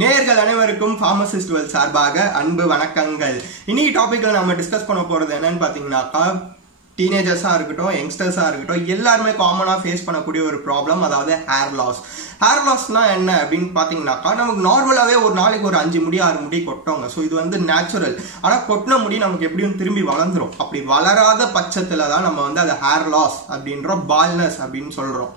நேயர்கள் அனைவருக்கும் pharmacist world சார்பாக அன்பு வணக்கங்கள். இன்னைக்கு டாபிக்ல நம்ம டிஸ்கஸ் பண்ண போறது என்னன்னு பாத்தீங்கன்னாக்கா, டீனேஜர்ஸா இருக்கட்டும், யங்ஸ்டர்ஸா இருக்கட்டும், எல்லாருமே காமனா ஃபேஸ் பண்ணக்கூடிய ஒரு ப்ராப்ளம், அதாவது ஹேர் லாஸ். ஹேர் லாஸ்னா என்ன அப்படின்னு பாத்தீங்கன்னாக்கா, நமக்கு நார்மலாவே ஒரு நாளைக்கு ஒரு 5 முடி 6 முடி கொட்டோங்க. ஸோ இது வந்து நேச்சுரல். ஆனா கொட்டின முடி நமக்கு எப்படியும் திரும்பி வளர்ந்துரும். அப்படி வளராத பட்சத்துல தான் நம்ம வந்து அதை ஹேர் லாஸ் அப்படின்றோம், பால்னஸ் அப்படின்னு சொல்றோம்.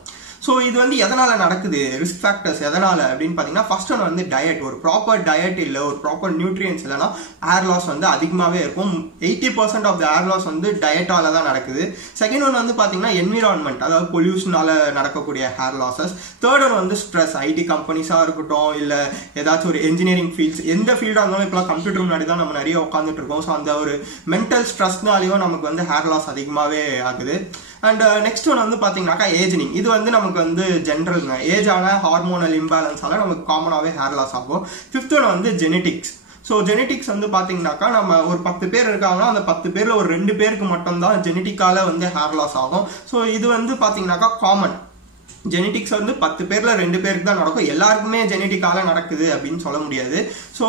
ஸோ இது வந்து எதனால நடக்குது, ரிஸ்க் ஃபேக்டர்ஸ் எதனால அப்படின்னு பார்த்தீங்கன்னா, ஃபர்ஸ்ட் ஒன் வந்து டயட். ஒரு ப்ராப்பர் டயட் இல்லை, ஒரு ப்ராப்பர் நியூட்ரியன்ஸ் இல்லைன்னா ஹேர் லாஸ் வந்து அதிகமாகவே இருக்கும். 80% ஆஃப் த ஹேர் லாஸ் வந்து டயட்டால தான் நடக்குது. செகண்ட் ஒன் வந்து பார்த்தீங்கன்னா என்விரான்மெண்ட், அதாவது பொல்யூஷனால நடக்கக்கூடிய ஹேர் லாசஸ். தேர்ட் ஒன் வந்து ஸ்ட்ரெஸ். ஐடி கம்பெனிஸாக இருக்கட்டும், இல்லை ஏதாச்சும் ஒரு இன்ஜினியரிங் ஃபீல்ட்ஸ், எந்த ஃபீல்டாக இருந்தாலும் இப்போலாம் கம்ப்யூட்டர் முன்னாடி தான் நம்ம நிறைய உட்காந்துட்டு இருக்கோம். ஸோ அந்த ஒரு மென்டல் ஸ்ட்ரெஸ்னாலையும் நமக்கு வந்து ஹேர் லாஸ் அதிகமாகவே ஆகுது. அண்ட் நெக்ஸ்ட் ஒன் வந்து பாத்தீங்கன்னாக்கா ஏஜிங். இது வந்து நமக்கு வந்து ஜென்ரல்ங்க. ஏஜ் ஆன ஹார்மோனல் இம்பேலன்ஸால நமக்கு காமனாகவே ஹேர் லாஸ் ஆகும். ஃபிஃப்த் ஒன் வந்து ஜெனட்டிக்ஸ். ஸோ ஜெனட்டிக்ஸ் வந்து பாத்தீங்கன்னாக்கா, நம்ம ஒரு 10 பேர் இருக்காங்கன்னா அந்த 10 பேர்ல ஒரு 2 பேருக்கு மட்டும்தான் ஜெனட்டிக்கால வந்து ஹேர் லாஸ் ஆகும். ஸோ இது வந்து பாத்தீங்கன்னாக்கா காமன். ஜெனட்டிக்ஸ் வந்து 10 பேர்ல 2 பேருக்கு தான் நடக்கும். எல்லாருக்குமே ஜெனட்டிக்கால நடக்குது அப்படின்னு சொல்ல முடியாது. ஸோ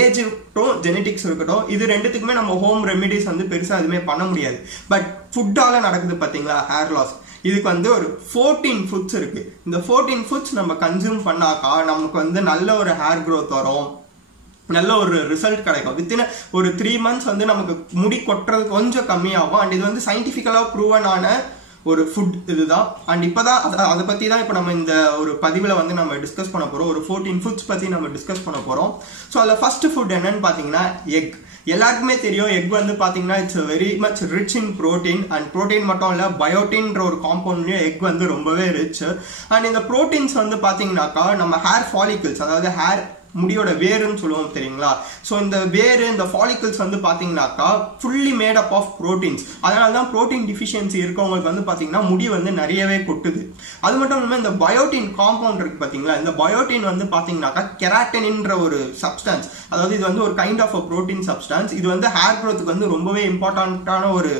ஏஜ் இருக்கட்டும், ஜெனட்டிக்ஸ் இருக்கட்டும், இது ரெண்டுத்துக்குமே நம்ம ஹோம் ரெமிடிஸ் வந்து பெருசா எதுவுமே பண்ண முடியாது. பட் ஃபுட்டால நடக்குது பாத்தீங்களா ஹேர் லாஸ். இதுக்கு வந்து ஒரு 14 ஃபுட்ஸ் இருக்கு. இந்த 14 ஃபுட்ஸ் நம்ம கன்சியூம் பண்ணாக்கா நமக்கு வந்து நல்ல ஒரு ஹேர் க்ரோத் வரும், நல்ல ஒரு ரிசல்ட் கிடைக்கும். வித்தின் ஒரு 3 months வந்து நமக்கு முடி கொட்டுறது கொஞ்சம் கம்மியாகும். அண்ட் இது வந்து சயின்டிபிக்கலா ப்ரூவன் ஆன ஒரு ஃபுட் இதுதான். அண்ட் இப்பதான் அதை பத்தி தான் இப்போ நம்ம இந்த ஒரு பதிவில் வந்து நம்ம டிஸ்கஸ் பண்ண போறோம். ஒரு 14 ஃபுட்ஸ் பத்தி நம்ம டிஸ்கஸ் பண்ண போறோம். ஸோ அதில் ஃபர்ஸ்ட் ஃபுட் என்னன்னு பாத்தீங்கன்னா எக். எல்லாருக்குமே தெரியும் எக் வந்து பாத்தீங்கன்னா it's very much rich in protein. And protein மட்டும் இல்ல, பயோட்டின்ற ஒரு காம்பவுண்ட்லயும் எக் வந்து ரொம்பவே ரிச். அண்ட் இந்த ப்ரோட்டீன்ஸ் வந்து பாத்தீங்கன்னாக்கா நம்ம ஹேர் ஃபாலிகல்ஸ், அதாவது ஹேர் முடியோட வேருன்னு சொல்லுவோம் தெரியுங்களா. ஸோ இந்த வேரு, இந்த ஃபாலிகல்ஸ் வந்து பாத்தீங்கன்னாக்கா fully made up of proteins. அதனாலதான் ப்ரோட்டீன் டிஃபிஷியன்சி இருக்கவங்களுக்கு வந்து பாத்தீங்கன்னா முடி வந்து நிறையவே கொட்டுது. அது மட்டும் இல்லாமல் இந்த பயோட்டின் காம்பவுண்ட் இருக்கு பாத்தீங்களா, இந்த பயோட்டின் வந்து பாத்தீங்கன்னாக்கா கெராட்டின்ன்ற ஒரு சப்ஸ்டன்ஸ், அதாவது இது வந்து ஒரு kind of a protein substance. இது வந்து ஹேர் க்ரோத்துக்கு வந்து ரொம்பவே இம்பார்ட்டன்டான ஒரு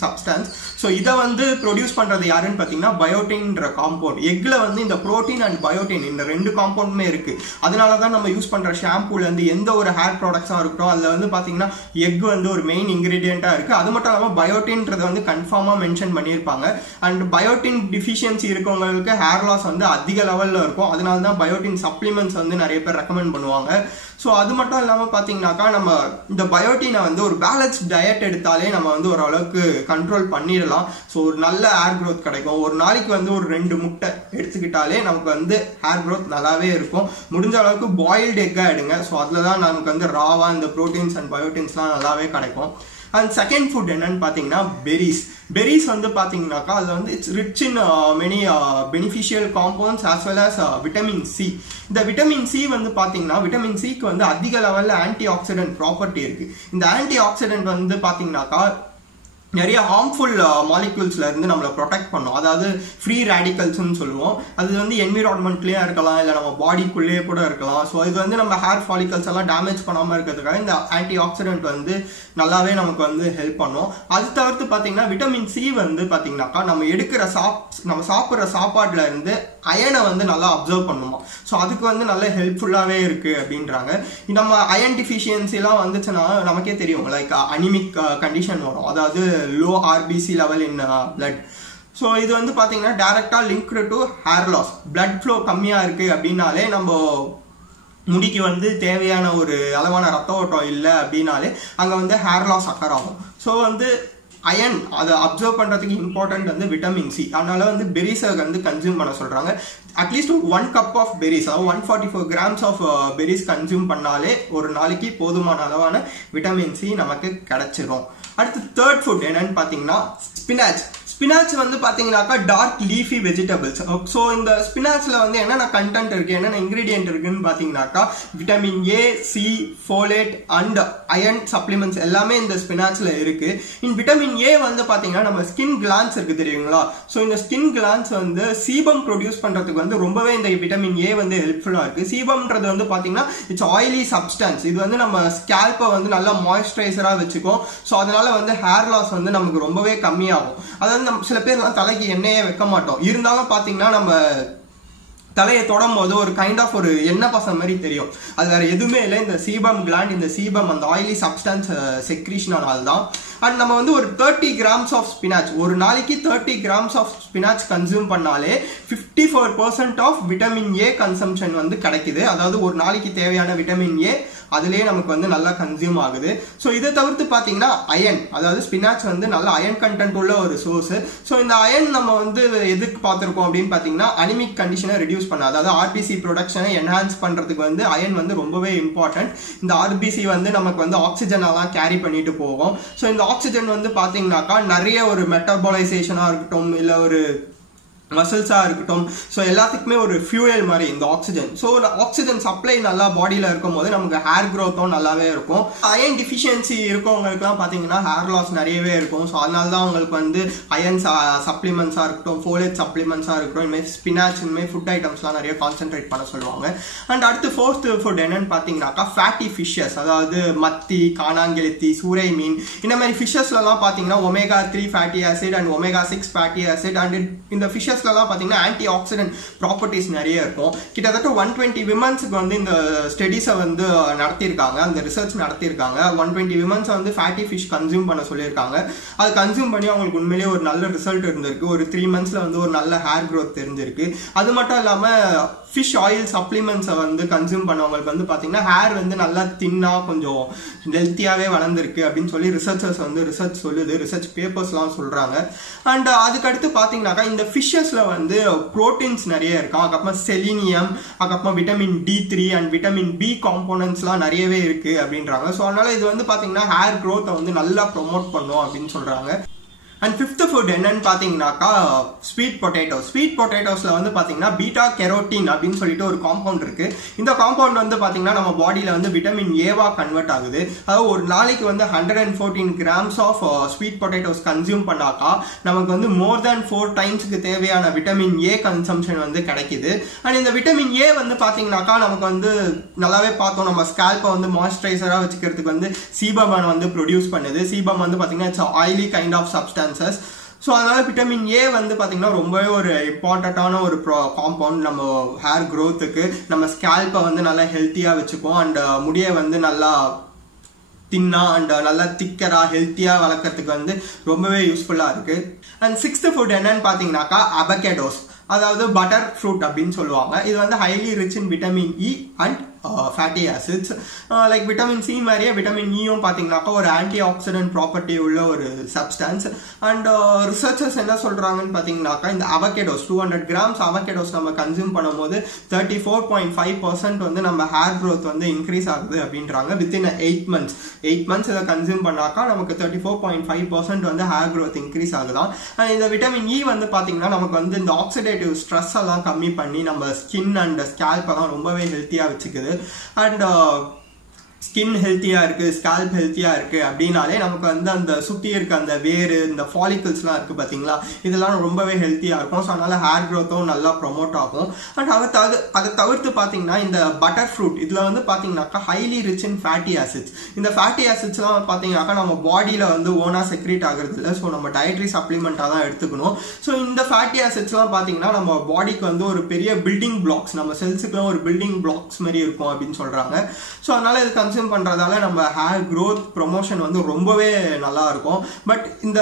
சப்ஸ்டன்ஸ். ஸோ இதை வந்து ப்ரொடியூஸ் பண்றது யாருன்னு பாத்தீங்கன்னா பயோட்டின்ற காம்பவுண்ட். எக்ல வந்து இந்த புரோட்டீன் அண்ட் பயோட்டின் இந்த 2 காம்பவுண்டுமே இருக்கு. அதனாலதான் நம்ம யூஸ் பண்ற ஷாம்பூல இருந்து எந்த ஒரு ஹேர் ப்ராடக்ட்ஸா இருக்கட்டும், அதுல வந்து பாத்தீங்கன்னா எக் வந்து ஒரு மெயின் இன்கிரீடியண்டா இருக்கு. அது மட்டும் இல்லாம பயோட்டின்றது வந்து கன்ஃபார்மா மென்ஷன் பண்ணியிருப்பாங்க. அண்ட் பயோட்டின் டிஃபிஷியன்சி இருக்கவங்களுக்கு ஹேர் லாஸ் வந்து அதிக லெவல்ல இருக்கும். அதனாலதான் பயோட்டின் சப்ளிமெண்ட்ஸ் வந்து நிறைய பேர் ரெக்கமெண்ட் பண்ணுவாங்க. ஸோ அது மட்டும் இல்லாம பாத்தீங்கன்னாக்கா, நம்ம இந்த பயோட்டினை வந்து ஒரு பேலன்ஸ் டயட் எடுத்தாலே நம்ம வந்து ஓரளவுக்கு கண்ட்ரோல் பண்ணிடலாம். ஸோ ஒரு நல்ல ஹேர் க்ரோத் கிடைக்கும். ஒரு நாளைக்கு வந்து ஒரு 2 முட்டை எடுத்துக்கிட்டாலே நமக்கு வந்து ஹேர் க்ரோத் நல்லாவே இருக்கும். முடிஞ்ச அளவுக்கு பாயில்டு எக்கா எடுங்க. ஸோ அதுல தான் நமக்கு வந்து ராவா இந்த ப்ரோட்டீன்ஸ் அண்ட் பயோட்டின்ஸ்லாம் நல்லாவே கிடைக்கும். அண்ட் செகண்ட் ஃபுட் என்னன்னு பாத்தீங்கன்னா பெரிஸ். பெரிஸ் வந்து பாத்தீங்கன்னாக்கா அதுல வந்து it's rich in many beneficial compounds as well as vitamin C. இந்த விட்டமின் சி வந்து பாத்தீங்கன்னா, விட்டமின் சிக்கு வந்து அதிக லெவல்ல ஆன்டி ஆக்சிடென்ட் ப்ராப்பர்ட்டி இருக்கு. இந்த ஆன்டி ஆக்சிடென்ட் வந்து பாத்தீங்கன்னாக்கா நிறைய ஹார்ம்ஃபுல் மாலிக்யூல்ஸ்ல இருந்து நம்மளை ப்ரொடெக்ட் பண்ணும். அதாவது ஃப்ரீ ரேடிக்கல்ஸ்ன்னு சொல்லுவோம். அது வந்து என்விரான்மெண்ட்லயே இருக்கலாம், இல்லை நம்ம பாடிக்குள்ளேயே கூட இருக்கலாம். ஸோ இது வந்து நம்ம ஹேர் ஃபாலிகல்ஸ் எல்லாம் டேமேஜ் பண்ணாம இருக்கிறதுக்காக இந்த ஆன்டி ஆக்சிடென்ட் வந்து நல்லாவே நமக்கு வந்து ஹெல்ப் பண்ணும். அது தவிர்த்து பாத்தீங்கன்னா விட்டமின் சி வந்து பாத்தீங்கன்னாக்கா நம்ம எடுக்கிற நம்ம சாப்பிட்ற சாப்பாடுல இருந்து அயனை வந்து நல்லா அப்சர்வ் பண்ணுமா. ஸோ அதுக்கு வந்து நல்ல ஹெல்ப்ஃபுல்லாவே இருக்கு அப்படின்றாங்க. நம்ம அயன் டிஃபிஷியன்சி எல்லாம் வந்துச்சுன்னா நமக்கே தெரியும், லைக் அனிமிக் கண்டிஷன் வரும், அதாவது low RBC level in blood. So இது வந்து பாத்தீங்கன்னா directly linked to hair loss. Blood flow கம்மியா இருக்கு அப்படின்னாலே நம்ம முடிக்கு வந்து தேவையான ஒரு அளவான ரத்த ஓட்டம் இல்லை அப்படின்னாலே அங்க வந்து ஹேர் லாஸ் அக்கர் ஆகும். ஸோ வந்து அயன் அதை அப்சர்வ் பண்றதுக்கு இம்பார்ட்டன்ட் வந்து விட்டமின் சி. அதனால வந்து பெரிஸை வந்து கன்சியூம் பண்ண சொல்றாங்க. அட்லீஸ்ட் 1 cup ஆஃப் பெரிஸ், அதாவது 144 grams ஆஃப் பெரிஸ் கன்சியூம் பண்ணாலே ஒரு நாளைக்கு போதுமான அளவான விட்டமின் சி நமக்கு கிடைச்சிரும். அடுத்து தேர்ட் ஃபுட் என்னன்னு பாத்தீங்கன்னா ஸ்பினாச். ஸ்பினாச் வந்து பாத்தீங்கன்னாக்கா டார்க் லீஃபி வெஜிடபிள்ஸ். ஸோ இந்த ஸ்பினாச்ல வந்து என்னென்ன கண்டென்ட் இருக்கு, என்னென்ன இன்கிரீடியன்ட் இருக்குன்னு பாத்தீங்கன்னாக்கா vitamin A, C, folate and iron supplements எல்லாமே இந்த ஸ்பினாச்ல இருக்கு. இந்த விட்டமின் ஏ வந்து பாத்தீங்கன்னா நம்ம ஸ்கின் கிளான்ஸ் இருக்கு தெரியுங்களா. ஸோ இந்த ஸ்கின் கிளான்ஸ் வந்து சீபம் ப்ரொடியூஸ் பண்றதுக்கு வந்து ரொம்பவே இந்த விட்டமின் ஏ வந்து ஹெல்ப்ஃபுல்லா இருக்கு. சீபம்ன்றது வந்து பாத்தீங்கன்னா இட்ஸ் ஆயிலி சப்ஸ்டன்ஸ். இது வந்து நம்ம ஸ்கேல்பை வந்து நல்லா மாய்ஸ்சரைசரா வச்சுக்கும். ஸோ அதனால வந்து ஹேர் லாஸ் வந்து நமக்கு ரொம்பவே கம்மியாகும். அதாவது சில பேர் தலைக்கு எண்ணெயே வைக்க மாட்டோம். இருந்தாலும் பாத்தீங்கன்னா நம்ம தலையை தொடும் போது ஒரு கைண்ட் ஆஃப் ஒரு எண்ணெய் பசம் மாதிரி தெரியும். அது வேற எதுவுமே இல்லை, இந்த சீபம் கிளாண்ட், இந்த சீபம் அந்த ஆயிலி சப்ஸ்டன்ஸ் செக்ரீஷனால தான். அண்ட் நம்ம வந்து ஒரு 30 கிராம்ஸ் ஆஃப் ஸ்பினாச், ஒரு நாளைக்கு 30 கிராம்ஸ் ஆஃப் ஸ்பினாச் கன்சியூம் பண்ணாலே 54% ஆஃப் விட்டமின் ஏ கன்சம்ஷன் வந்து கிடைக்குது. அதாவது ஒரு நாளைக்கு தேவையான விட்டமின் ஏ அதுலேயே நமக்கு வந்து நல்லா கன்சியூம் ஆகுது. ஸோ இதை தவிர்த்து பார்த்தீங்கன்னா அயன், அதாவது ஸ்பினாச் வந்து நல்ல அயன் கண்டென்ட் உள்ள ஒரு சோர்ஸ். ஸோ இந்த அயன் நம்ம வந்து எதுக்கு பார்த்துருக்கோம் அப்படின்னு பார்த்தீங்கன்னா அனிமிக் கண்டிஷனை ரெடியூஸ் பண்ண, அதாவது ஆர்பிசி ப்ரொடக்ஷனை என்ஹான்ஸ் பண்ணுறதுக்கு வந்து அயன் வந்து ரொம்பவே இம்பார்ட்டன்ட். இந்த ஆர்பிசி வந்து நமக்கு வந்து ஆக்சிஜனெல்லாம் கேரி பண்ணிட்டு போகும். ஸோ இந்த ஆக்சிஜன் வந்து பார்த்தீங்கன்னாக்கா நிறைய ஒரு மெட்டபாலைசேஷனாக இருக்கட்டும், இல்லை ஒரு மசில்ஸாக இருக்கட்டும், ஸோ எல்லாத்துக்குமே ஒரு ஃபியூயல் மாதிரி இந்த ஆக்சிஜன். ஸோ ஆக்சிஜன் சப்ளை நல்லா பாடியில் இருக்கும் போது நமக்கு ஹேர் க்ரோத்தும் நல்லாவே இருக்கும். அயன் டிஃபிஷியன்சி இருக்கவங்களுக்குலாம் பார்த்தீங்கன்னா ஹேர் லாஸ் நிறையவே இருக்கும். ஸோ அதனால தான் அவங்களுக்கு வந்து அயன் சப்ளிமெண்ட்ஸாக இருக்கட்டும், ஃபோலேட் சப்ளிமெண்ட்ஸாக இருக்கட்டும், இனிமேல் ஸ்பினாச், இனிமேல் ஃபுட் ஐட்டம்ஸ்லாம் நிறைய கான்சென்ட்ரேட் பண்ண சொல்லுவாங்க. அண்ட் அடுத்து ஃபோர்த் ஃபுட் என்னன்னு பார்த்தீங்கன்னாக்கா ஃபேட்டி ஃபிஷ்ஷஸ், அதாவது மத்தி, காணாங்கெளுத்தி, சூறை மீன், இந்த மாதிரி ஃபிஷ்ஷஸ்லாம் பார்த்தீங்கன்னா omega 3 fatty acid and omega 6 fatty acid. And இந்த ஃபிஷ்ஷஸ் பாத்தீங்கன்னா ஆன்டி ஆக்சிடென்ட் ப்ராப்பர்ட்டிஸ் நிறைய இருக்கும். கிட்டத்தட்ட 120 விமன்ஸ்க்கு வந்து இந்த ஸ்டடிஸை வந்து நடத்தியிருக்காங்க, அந்த ரிசர்ச் நடத்தியிருக்காங்க. 120 விமன்ஸ் வந்து ஃபேட்டி ஃபிஷ் கன்சியூம் பண்ண சொல்லியிருக்காங்க. அது கன்சியூம் பண்ணி அவங்களுக்கு உண்மையிலேயே ஒரு நல்ல ரிசல்ட் இருந்திருக்கு. ஒரு 3 மந்த்ஸ்ல வந்து ஒரு நல்ல ஹேர் க்ரோத் தெரிஞ்சிருக்கு. அது மட்டும் இல்லாம ஃபிஷ் ஆயில் சப்ளிமெண்ட்ஸை வந்து கன்சியூம் பண்ணவங்களுக்கு வந்து பார்த்தீங்கன்னா ஹேர் வந்து நல்லா தின்னா கொஞ்சம் ஹெல்த்தியாகவே வளர்ந்துருக்கு அப்படின்னு சொல்லி ரிசர்ச்சர்ஸ் வந்து ரிசர்ச் சொல்லுது, ரிசர்ச் பேப்பர்ஸ்லாம் சொல்கிறாங்க. அண்ட் அதுக்கடுத்து பார்த்தீங்கன்னாக்கா இந்த ஃபிஷ்ஷஸில் வந்து ப்ரோட்டீன்ஸ் நிறைய இருக்கும். அதுக்கப்புறமா செலினியம், அதுக்கப்புறமா vitamin D3 and vitamin B காம்போனன்ட்ஸ்லாம் நிறையவே இருக்குது அப்படின்றாங்க. ஸோ அதனால் இது வந்து பார்த்தீங்கன்னா ஹேர் க்ரோத்தை வந்து நல்லா ப்ரொமோட் பண்ணும் அப்படின்னு சொல்கிறாங்க. அண்ட் ஃபிஃப்த் ஃபுட் என்னன்னு பார்த்தீங்கன்னாக்கா ஸ்வீட் பொட்டேட்டோ. ஸ்வீட் பொட்டேட்டோஸில் வந்து பார்த்தீங்கன்னா பீட்டா கெரோட்டின் அப்படின்னு சொல்லிட்டு ஒரு காம்பவுண்ட் இருக்கு. இந்த காம்பவுண்ட் வந்து பார்த்தீங்கன்னா நம்ம பாடியில் வந்து விட்டமின் ஏவா கன்வெர்ட் ஆகுது. அதாவது ஒரு நாளைக்கு வந்து 114 grams of sweet potatoes consume பண்ணாக்கா நமக்கு வந்து மோர் தேன் 4 டைம்ஸ்க்கு தேவையான விட்டமின் ஏ கன்சம்ஷன் வந்து கிடைக்குது. அண்ட் இந்த விட்டமின் ஏ வந்து பார்த்தீங்கன்னாக்கா நமக்கு வந்து நல்லாவே பார்த்தோம், நம்ம ஸ்கேல்பை வந்து மாய்ஸ்சரைசராக வச்சுக்கிறதுக்கு வந்து சீபம் வந்து ப்ரொடியூஸ் பண்ணுது. சீபம் வந்து பார்த்தீங்கன்னா it's oily kind of substance. So அதனால விட்டமின் ஏ வந்து பார்த்தீங்கன்னா ரொம்பவே ஒரு இம்பார்ட்டண்ட்டான ஒரு காம்பவுண்ட் நம்ம ஹேர் க்ரோத்துக்கு. நம்ம ஸ்கேல்பை வந்து நல்லா ஹெல்த்தியாக வச்சுப்போம் அண்ட் முடியை வந்து நல்லா தின்னா அண்ட் நல்லா திக்கராக ஹெல்த்தியாக வளர்க்கறதுக்கு வந்து ரொம்பவே யூஸ்ஃபுல்லாக இருக்கு. அண்ட் சிக்ஸ்த் ஃபுட் என்னன்னு பார்த்தீங்கன்னாக்கா அவகேடோஸ், அதாவது பட்டர் ஃப்ரூட் அப்படின்னு சொல்லுவாங்க. இது வந்து highly rich in vitamin E and fatty acids. Like vitamin C மாதிரியே விட்டமின் இயும் பார்த்தீங்கன்னாக்கா ஒரு ஆன்டி ஆக்சிடென்ட் ப்ராப்பர்ட்டி உள்ள ஒரு சப்ஸ்டன்ஸ். அண்ட் ரிசர்ச்சர்ஸ் என்ன சொல்றாங்கன்னு பார்த்தீங்கன்னாக்கா இந்த அவகேடோஸ் 200 கிராம்ஸ் அவகேடோஸ் நம்ம கன்சியூம் பண்ணும்போது 34.5% வந்து நம்ம ஹேர் க்ரோத் வந்து இன்க்ரீஸ் ஆகுது அப்படின்றாங்க. வித்தின் 8 மந்த்ஸ் இதை கன்சியூம் பண்ணாக்கா நமக்கு 34.5% வந்து ஹேர் க்ரோத் இன்க்ரீஸ் ஆகுதான். அண்ட் இந்த விட்டமின் இ வந்து பார்த்தீங்கன்னா நமக்கு வந்து இந்த ஆக்சிடேட்டிவ் ஸ்ட்ரெஸ் எல்லாம் கம்மி பண்ணி நம்ம ஸ்கின் அண்ட் ஸ்கேல்ப் எல்லாம் ரொம்பவே ஹெல்த்தியாக வச்சுக்குது. அண்ட் ஸ்கின் ஹெல்த்தியாக இருக்குது, ஸ்கேல்ப் ஹெல்த்தியாக இருக்குது அப்படின்னாலே நமக்கு வந்து அந்த சுற்றி இருக்க அந்த வேறு இந்த ஃபாலிகல்ஸ்லாம் இருக்குது பார்த்தீங்களா, இதெல்லாம் ரொம்பவே ஹெல்த்தியாக இருக்கும். ஸோ அதனால் ஹேர் க்ரோத்தும் நல்லா ப்ரொமோட் ஆகும். அண்ட் அதை தவிர்த்து பார்த்தீங்கன்னா இந்த பட்டர் ஃப்ரூட் இதில் வந்து பார்த்தீங்கன்னாக்கா ஹைலி ரிச் இன் ஃபேட்டி ஆசிட்ஸ். இந்த ஃபேட்டி ஆசிட்ஸ்லாம் பார்த்தீங்கன்னாக்கா நம்ம பாடியில் வந்து ஓனாக செக்ரேட் ஆகிறது இல்லை. ஸோ நம்ம டயட்ரி சப்ளிமெண்ட்டாக தான் எடுத்துக்கணும். ஸோ இந்த ஃபேட்டி ஆசிட்ஸ்லாம் பார்த்தீங்கன்னா நம்ம பாடிக்கு வந்து ஒரு பெரிய பில்டிங் பிளாக்ஸ், நம்ம செல்ஸுக்குலாம் ஒரு பில்டிங் பிளாக்ஸ் மாதிரி இருக்கும் அப்படின்னு சொல்கிறாங்க. ஸோ அதனால் இது கன்சியூம் பண்றதால நம்ம ஹேர் க்ரோத் ப்ரொமோஷன் வந்து ரொம்பவே நல்லா இருக்கும். பட் இந்த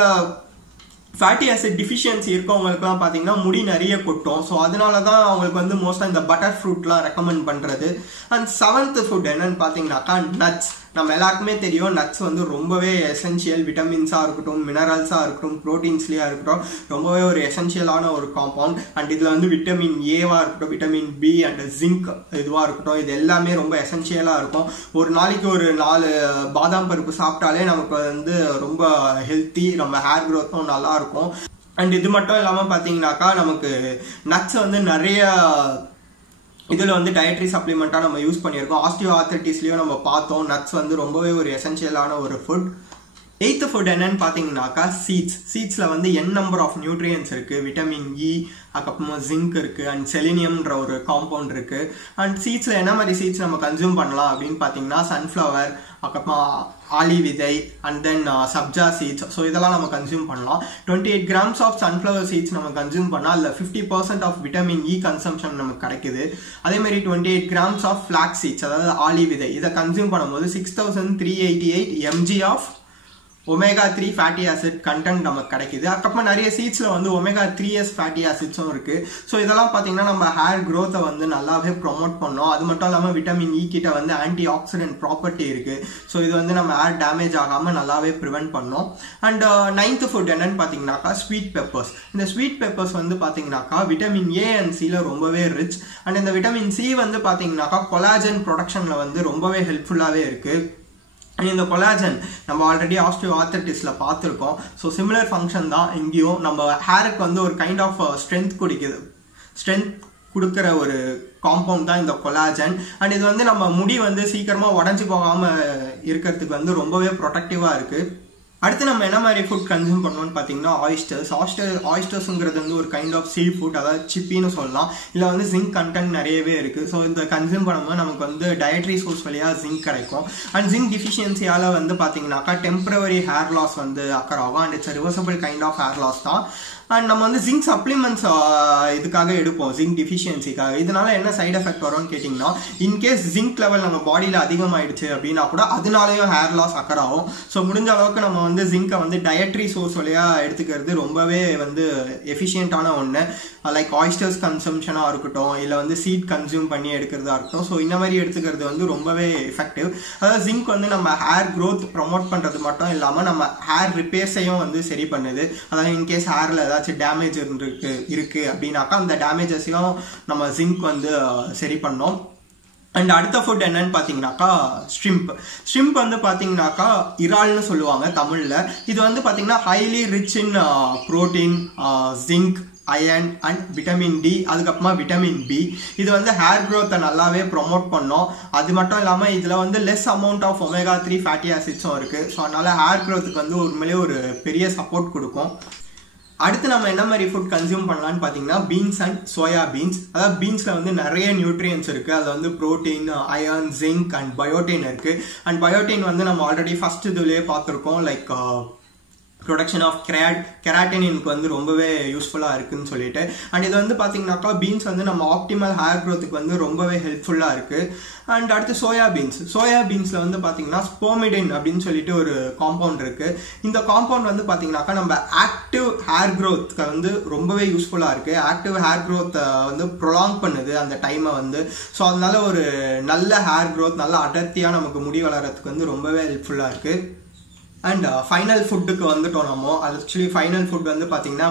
ஃபேட்டி ஆசிட் டிஃபிஷியன்சி இருக்கவங்களுக்குலாம் பார்த்தீங்கன்னா முடி நிறைய கொட்டும். ஸோ அதனால தான் அவங்களுக்கு வந்து மோஸ்ட்டாக இந்த பட்டர் ஃப்ரூட்லாம் ரெக்கமெண்ட் பண்ணுறது. அண்ட் செவன்த் ஃபுட் என்னன்னு பார்த்தீங்கன்னாக்கா நட்ஸ். நம்ம எல்லாருக்குமே தெரியும் நட்ஸ் வந்து ரொம்பவே எசென்ஷியல். விட்டமின்ஸாக இருக்கட்டும், மினரல்ஸாக இருக்கட்டும், ப்ரோட்டீன்ஸ்லேயே இருக்கட்டும், ரொம்பவே ஒரு எசென்ஷியலான ஒரு காம்பவுண்ட். அண்ட் இதில் வந்து விட்டமின் ஏவாக இருக்கட்டும், விட்டமின் பி அண்ட் ஜிங்க் இதுவாக இருக்கட்டும், இது எல்லாமே ரொம்ப எசென்ஷியலாக இருக்கும். ஒரு நாளைக்கு ஒரு 4 பாதாம் பருப்பு சாப்பிட்டாலே நமக்கு வந்து ரொம்ப ஹெல்த்தி, நம்ம ஹேர் க்ரோத்தும் நல்லா இருக்கும். அண்ட் இது மட்டும் இல்லாமல் பார்த்தீங்கன்னாக்கா நமக்கு நட்ஸ் வந்து நிறைய இதில் வந்து டயட்ரி சப்ளிமெண்ட்டாக நம்ம யூஸ் பண்ணியிருக்கோம். ஆஸ்டியோ ஆர்த்ரைட்டிஸ்லேயும் நம்ம பார்த்தோம் நட்ஸ் வந்து ரொம்பவே ஒரு எசென்ஷியலான ஒரு ஃபுட். எய்த் ஃபுட் என்னன்னு பார்த்தீங்கன்னாக்கா சீட்ஸில் வந்து n நம்பர் ஆஃப் நியூட்ரியன்ஸ் இருக்குது. விட்டமின் இ, அதுக்கப்புறமா ஜிங்க் இருக்குது, அண்ட் செலினியம்ன்ற ஒரு காம்பவுண்ட் இருக்குது. அண்ட் சீட்ஸில் என்ன மாதிரி சீட்ஸ் நம்ம கன்சியூம் பண்ணலாம் அப்படின்னு பார்த்தீங்கன்னா சன்ஃப்ளவர், அதுக்கப்புறமா ஆலி விதை, and then sabja seeds. So இதெல்லாம் நம்ம கன்சியூம் பண்ணலாம். 28 grams ஆஃப் சன்ஃப்ளவர் சீட்ஸ் நம்ம கன்சியூம் பண்ணால் அதில் 50% ஆஃப் விட்டமின் இ கன்சம்ஷன் நமக்கு கிடைக்குது. அதேமாதிரி 28 grams ஆஃப் ஃபிளாக்ஸ் சீட்ஸ், அதாவது ஆலி விதை, இதை கன்சியூம் பண்ணும்போது 6388 mg of omega 3 fatty acid content நமக்கு கிடைக்குது. அதுக்கப்புறம் நிறைய சீட்ஸில் வந்து ஒமேகா 3s ஃபேட்டி ஆசிட்ஸும் இருக்குது. ஸோ இதெல்லாம் பார்த்தீங்கன்னா நம்ம ஹேர் க்ரோத்தை வந்து நல்லாவே ப்ரொமோட் பண்ணோம். அது மட்டும் இல்லாமல் விட்டமின் இ கிட்ட வந்து ஆன்டி ஆக்சிடென்ட் ப்ராப்பர்ட்டி இருக்குது. ஸோ இது வந்து நம்ம ஹேர் டேமேஜ் ஆகாமல் நல்லாவே ப்ரிவென்ட் பண்ணோம். அண்ட் 9th ஃபுட் என்னன்னு பார்த்தீங்கன்னாக்கா ஸ்வீட் பெப்பர்ஸ். இந்த ஸ்வீட் பெப்பர்ஸ் வந்து பார்த்தீங்கன்னாக்கா விட்டமின் ஏ அண்ட் சியில் ரொம்பவே ரிச். அண்ட் இந்த விட்டமின் சி வந்து பார்த்தீங்கன்னாக்கா கொலாஜன் ப்ரொடக்ஷனில் வந்து ரொம்பவே ஹெல்ப்ஃபுல்லாகவே இருக்குது. இந்த கொலாஜன் நம்ம ஆல்ரெடி ஆஸ்டியோஆர்த்ரைட்டிஸ்ல பார்த்துருக்கோம். ஸோ சிமிலர் ஃபங்க்ஷன் தான் இங்கேயும். நம்ம ஹேருக்கு வந்து ஒரு கைண்ட் ஆஃப் ஸ்ட்ரென்த் கொடுக்குற ஒரு காம்பவுண்ட் தான் இந்த கொலாஜன். அண்ட் இது வந்து நம்ம முடி வந்து சீக்கிரமாக உடஞ்சி போகாமல் இருக்கிறதுக்கு வந்து ரொம்பவே ப்ரொடக்டிவாக இருக்குது. அடுத்து நம்ம என்ன மாதிரி ஃபுட் கன்சியூம் பண்ணணும்னு பார்த்தீங்கன்னா ஆயிஸ்டர்ஸுங்கிறது வந்து ஒரு கைண்ட் ஆஃப் சீ ஃபுட், அதாவது சிப்பின்னு சொல்லலாம். இதில் வந்து ஜிங்க் கண்டென்ட் நிறையவே இருக்குது. ஸோ இந்த கன்சியூம் பண்ணும்போது நமக்கு வந்து டயட்ரி சோர்ஸ் வழியாக ஜிங்க் கிடைக்கும். அண்ட் ஜிங்க் டிஃபிஷியன்சியால் வந்து பார்த்தீங்கன்னாக்கா டெம்பரவரி ஹேர் லாஸ் வந்து அக்கர் ஆகும். And it's reversible kind of hair loss தான். அண்ட் நம்ம வந்து ஜிங்க் சப்ளிமெண்ட்ஸ் இதுக்காக எடுப்போம், ஜிங்க் டிஃபிஷியன்சிக்காக. இதனால என்ன சைட் எஃபெக்ட் வரும்னு கேட்டிங்கன்னா, இன்கேஸ் ஜிங்க் லெவல் நம்ம பாடியில் அதிகமாகிடுச்சு அப்படின்னா கூட அதனாலேயும் ஹேர் லாஸ் அக்கர் ஆகும். ஸோ முடிஞ்ச அளவுக்கு நம்ம வந்து ஜிங்கை வந்து டயட்ரி சோர்ஸ் வழியாக எடுத்துக்கிறது ரொம்பவே வந்து எஃபிஷியன்ட்டான ஒன்று. லைக் ஆயிஸ்டர்ஸ் கன்சம்ஷனாக இருக்கட்டும், இல்லை வந்து சீட் கன்சியூம் பண்ணி எடுக்கிறதா இருக்கட்டும். ஸோ இந்த மாதிரி எடுத்துக்கிறது வந்து ரொம்பவே எஃபெக்டிவ். அதாவது ஜிங்க் வந்து நம்ம ஹேர் க்ரோத் ப்ரொமோட் பண்ணுறது மட்டும் இல்லாமல் நம்ம ஹேர் ரிப்பேர்ஸையும் வந்து சரி பண்ணுது. அதாவது இன்கேஸ் ஹேரில் ஏதாச்சும் டேமேஜ் இருக்கு அப்படின்னாக்கா அந்த டேமேஜஸையும் நம்ம ஜிங்க் வந்து சரி பண்ணோம். அண்ட் அடுத்த ஃபுட் என்னன்னு பார்த்தீங்கன்னாக்கா ஷ்ரிம்ப் வந்து பார்த்தீங்கன்னாக்கா இறால்னு சொல்லுவாங்க தமிழில். இது வந்து பார்த்தீங்கன்னா highly rich in protein, zinc, iron and vitamin D, அதுக்கப்புறமா விட்டமின் பி. இது வந்து ஹேர் க்ரோத்தை நல்லாவே ப்ரொமோட் பண்ணோம். அது மட்டும் இல்லாமல் இதில் வந்து less amount of omega 3 fatty ஆசிட்ஸும் இருக்குது. ஸோ அதனால ஹேர் க்ரோத்துக்கு வந்து உண்மையிலே ஒரு பெரிய சப்போர்ட் கொடுக்கும். அடுத்து நம்ம என்ன மாதிரி ஃபுட் கன்சியூம் பண்ணலான்னு பார்த்தீங்கன்னா பீன்ஸ் அண்ட் சோயா பீன்ஸ். அதாவது பீன்ஸில் வந்து நிறைய நியூட்ரியன்ஸ் இருக்குது. அதில் வந்து protein, iron, zinc and biotin இருக்குது. அண்ட் பயோட்டின் வந்து நம்ம ஆல்ரெடி ஃபர்ஸ்ட் இதுலேயே பார்த்துருக்கோம், லைக் ப்ரொடக்ஷன் ஆஃப் கெராட்டினுக்கு வந்து ரொம்பவே யூஸ்ஃபுல்லாக இருக்குன்னு சொல்லிட்டு. அண்ட் இது வந்து பார்த்தீங்கன்னாக்கா பீன்ஸ் வந்து நம்ம ஆப்டிமல் ஹேர் க்ரோத்துக்கு வந்து ரொம்பவே ஹெல்ப்ஃபுல்லாக இருக்குது. அண்ட் அடுத்து சோயா பீன்ஸில் வந்து பார்த்தீங்கன்னா ஸ்போமிடின் அப்படின்னு சொல்லிட்டு ஒரு காம்பவுண்ட் இருக்குது. இந்த காம்பவுண்ட் வந்து பார்த்தீங்கன்னாக்கா நம்ம ஆக்டிவ் ஹேர் க்ரோத்துக்கு வந்து ரொம்பவே யூஸ்ஃபுல்லாக இருக்குது. ஆக்டிவ் ஹேர் க்ரோத்தை வந்து ப்ரொலாங் பண்ணுது அந்த டைமை வந்து. ஸோ அதனால ஒரு நல்ல ஹேர் க்ரோத், நல்ல அடர்த்தியாக நமக்கு முடி வளர்கிறதுக்கு வந்து ரொம்பவே ஹெல்ப்ஃபுல்லாக இருக்குது. அண்ட் ஃபைனல் ஃபுட்டுக்கு வந்துட்டோம் நம்ம. ஆக்சுவலி ஃபைனல் ஃபுட் வந்து பார்த்தீங்கன்னா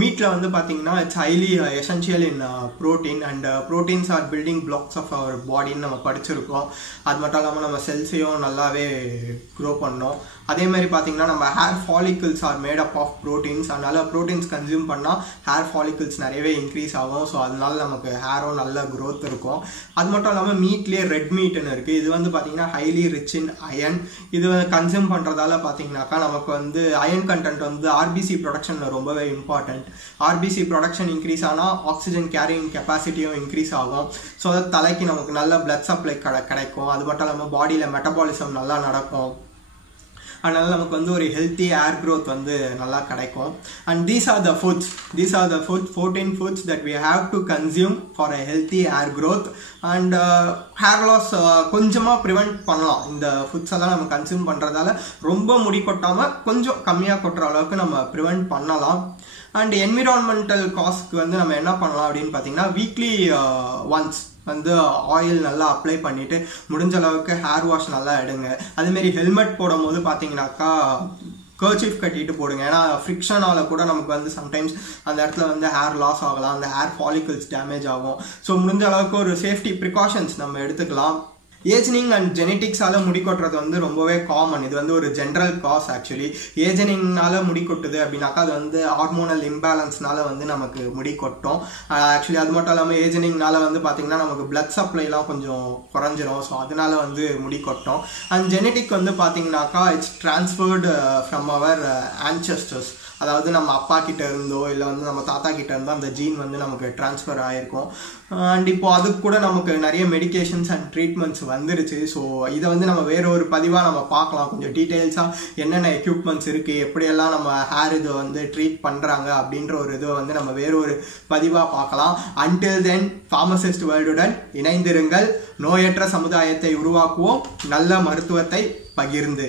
மீட்டில் வந்து பார்த்தீங்கன்னா it's highly essential in protein. And proteins are building blocks of our பாடின்னு நம்ம படிச்சிருக்கோம். அது மட்டும் இல்லாமல் நம்ம செல்ஸையும் நல்லாவே க்ரோ பண்ணோம். அதே மாதிரி பார்த்தீங்கன்னா நம்ம hair follicles are made up of proteins. அதனால ப்ரோட்டீன்ஸ் கன்சியூம் பண்ணால் ஹேர் ஃபாலிக்கிள்ஸ் நிறையவே இன்க்ரீஸ் ஆகும். ஸோ அதனால நமக்கு ஹேரும் நல்ல க்ரோத் இருக்கும். அது மட்டும் இல்லாமல் மீட்லேயே ரெட் மீட்னு இருக்குது. இது வந்து பார்த்தீங்கன்னா ஹைலி ரிச் இன் அயன். இது கன்சியூம் பண்ணுறதால பார்த்தீங்கன்னாக்கா நமக்கு வந்து அயன் கண்டென்ட் வந்து ஆர்பிசி ப்ரொடக்ஷனில் ரொம்பவே இம்பார்ட்டன்ட். ஆர்பிசி ப்ரொடக்ஷன் இன்க்ரீஸ் ஆனால் ஆக்சிஜன் கேரிங் கெப்பாசிட்டியும் இன்க்ரீஸ் ஆகும். ஸோ தலைக்கு நமக்கு நல்ல பிளட் சப்ளை கிடைக்கும். அது மட்டும் இல்லாமல் பாடியில் மெட்டபாலிசம் நல்லா நடக்கும். அதனால நமக்கு வந்து ஒரு ஹெல்த்தி ஹேர் க்ரோத் வந்து நல்லா கிடைக்கும். And these are the foods 14 foods that we have to consume for a healthy hair growth. And hair loss கொஞ்சமாக ப்ரிவெண்ட் பண்ணலாம். இந்த ஃபுட்ஸ் எல்லாம் நம்ம கன்சியூம் பண்ணுறதால ரொம்ப முடி கொட்டாமல் கொஞ்சம் கம்மியாக கொட்டுற அளவுக்கு நம்ம ப்ரிவெண்ட் பண்ணலாம். அண்ட் என்விரான்மெண்டல் காஸ்க்கு வந்து நம்ம என்ன பண்ணலாம் அப்படின்னு பார்த்தீங்கன்னா வீக்லி ஒன்ஸ் வந்து ஆயில் நல்லா அப்ளை பண்ணிவிட்டு முடிஞ்ச அளவுக்கு ஹேர் வாஷ் நல்லா எடுங்க. அதேமாரி ஹெல்மெட் போடும் போது பார்த்தீங்கன்னாக்கா கர்ச்சீஃப் கட்டிட்டு போடுங்க. ஏன்னா ஃப்ரிக்ஷனால கூட நமக்கு வந்து சம்டைம்ஸ் அந்த இடத்துல வந்து ஹேர் லாஸ் ஆகலாம், அந்த ஹேர் ஃபாலிக்கிள்ஸ் டேமேஜ் ஆகும். ஸோ முடிஞ்ச அளவுக்கு ஒரு சேஃப்டி ப்ரிகாஷன்ஸ் நம்ம எடுத்துக்கலாம். ஏஜனிங் அண்ட் ஜெனட்டிக்ஸால முடி கொட்டுறது வந்து ரொம்பவே காமன். இது வந்து ஒரு ஜென்ரல் காஸ். ஆக்சுவலி ஏஜனிங்னால முடி கொட்டுது அப்படின்னாக்கா அது வந்து ஹார்மோனல் இம்பேலன்ஸ்னால வந்து நமக்கு முடி கொட்டும். ஆக்சுவலி அது மட்டும் இல்லாமல் ஏஜனிங்னால வந்து பார்த்தீங்கன்னா நமக்கு பிளட் சப்ளைலாம் கொஞ்சம் குறைஞ்சிரும். ஸோ அதனால வந்து முடி கொட்டும். அண்ட் ஜெனட்டிக் வந்து பார்த்தீங்கன்னாக்கா it's transferred from our ancestors. அதாவது நம்ம அப்பா கிட்ட இருந்தோ இல்லை வந்து நம்ம தாத்தா கிட்ட இருந்தோ அந்த ஜீன் வந்து நமக்கு டிரான்ஸ்ஃபர் ஆகிருக்கும். அண்ட் இப்போ அதுக்கு கூட நமக்கு நிறைய மெடிகேஷன்ஸ் அண்ட் ட்ரீட்மெண்ட்ஸ் வந்துருச்சு. ஸோ இதை வந்து நம்ம வேற ஒரு பதிவாக நம்ம பார்க்கலாம். கொஞ்சம் டீட்டெயில்ஸாக என்னென்ன எக்யூப்மெண்ட்ஸ் இருக்குது, எப்படியெல்லாம் நம்ம ஹேர் இதை வந்து ட்ரீட் பண்ணுறாங்க அப்படின்ற ஒரு இதை வந்து நம்ம வேற ஒரு பதிவாக பார்க்கலாம். அன்டில் தென் ஃபார்மசிஸ்ட் வேர்ல்டுடன் இணைந்திருங்கள். நோயற்ற சமுதாயத்தை உருவாக்குவோம், நல்ல மருத்துவத்தை பகிர்ந்து.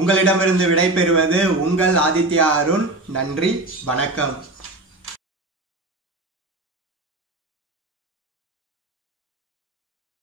உங்களிடமிருந்து விடை பெறுவது உங்கள் ஆதித்யா அருண். நன்றி, வணக்கம்.